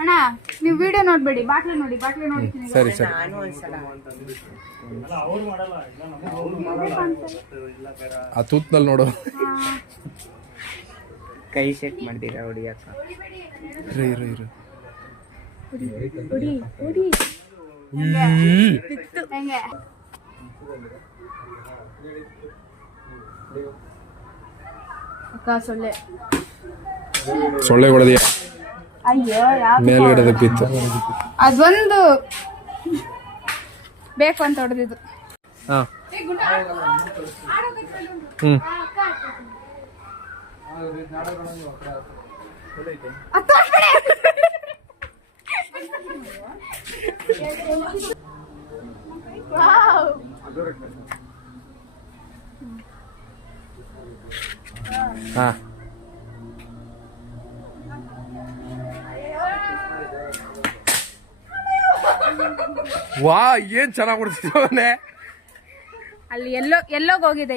ಅಣ್ಣ ನೀವು video ನೋಡ್ಬೇಡಿ, bottle ನೋಡಿ ಸರಿ ಸರಿ. ಆ ತೂತ್ನಲ್ಲಿ ನೋಡು. ಕೈ ಸೆಟ್ ಮಾಡ್ತೀರಾ ಹೊಡಿಯಕ್ಕ? ಇರು ಹೆಂಗೆ ಅಕ್ಕ ಸೊಳ್ಳೆ ಹೊಡೆದಿಯ? ಅಯ್ಯೋ ಮೇಲ್ಗಡೆ ಬಿತ್ತು. ಅದೊಂದು ಬೇಕು ಅಂತ ಹೊಡೆದಿದ್ದು. ಹಾ ಹಾ ವಾ ಏನ್ ಚೆನ್ನಾಗಿ ಹೊಡ್ತಿದ್ದವನೇ. ಅಲ್ಲಿ ಎಲ್ಲೋಗಿ ಹೋಗಿದೆ.